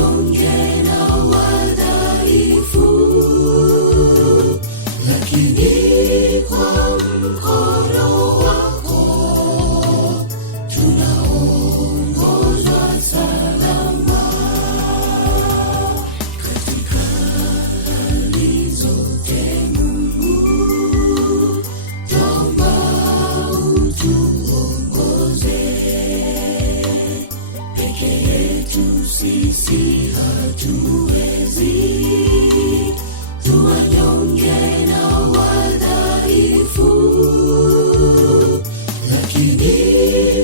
wanyonge na wadhaifu, lakini kwa mkono wako tunaongozwa salama. Katika hali zote Mungu, twaomba utuongoze. Peke yetu sisi hatuwezi, tu wanyonge na wadhaifu, lakini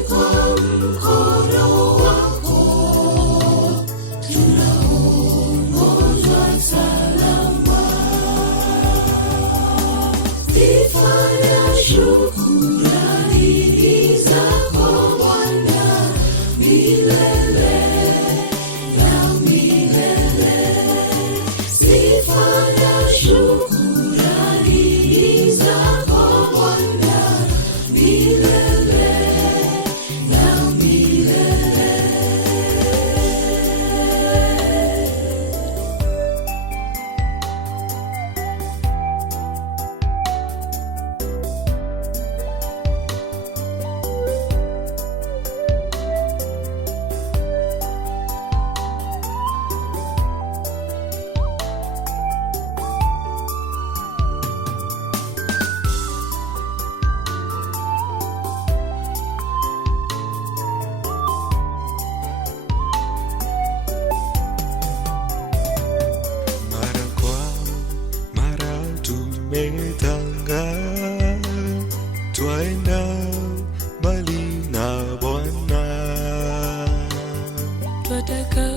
kwa mkono wako tunaongozwa salama. Sifa na shukrani zako Bwana milele na milele. Sifa na shukrani zako Bwana milele na milele. Mara kwa mara tumetanga, twaenda mbali na Bwana. Twataka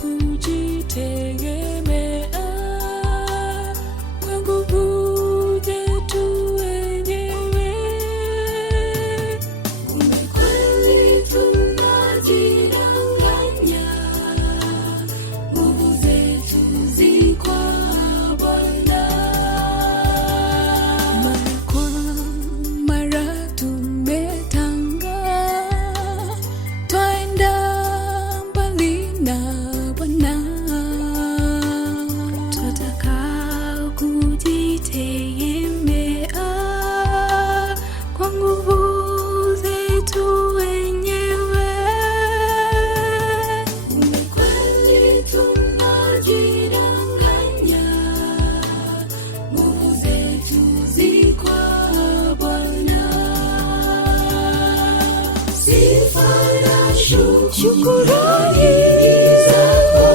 kujitegemea kwa nguvu zetu wenyewe. Kumbe kweli tunajidanganya, nguvu zetu zi kwa Bwana. Mara kwa mara tumetanga, twaenda mbali na Bwana. Twataka kujitegemea kwa nguvu zetu wenyewe. Kumbe kweli tunajidanganya, nguvu zetu zi kwa Bwana. Sifa na shukrani zako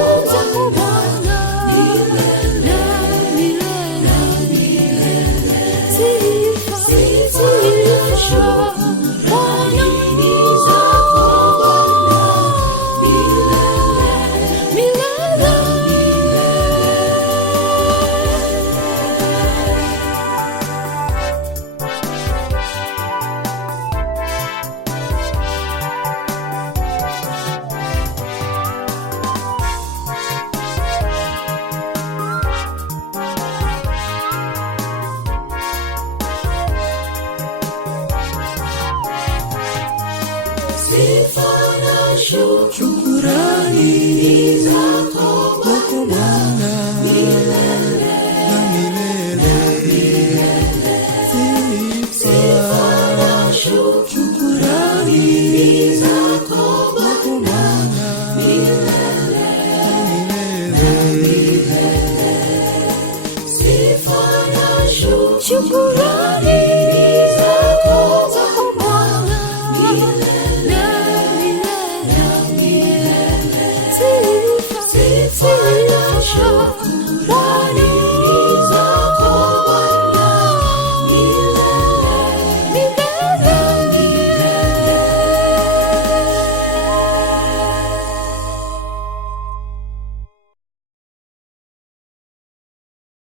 Bwana milele na milele. Sifa na shukrani zako Bwana milele na milele. Sifa na shukrani zako Bwana milele Na milele. Sifa na shukrani zako Bwana milele na milele. Sifa na shukrani zako Bwana milele na milele. Sifa na shukrani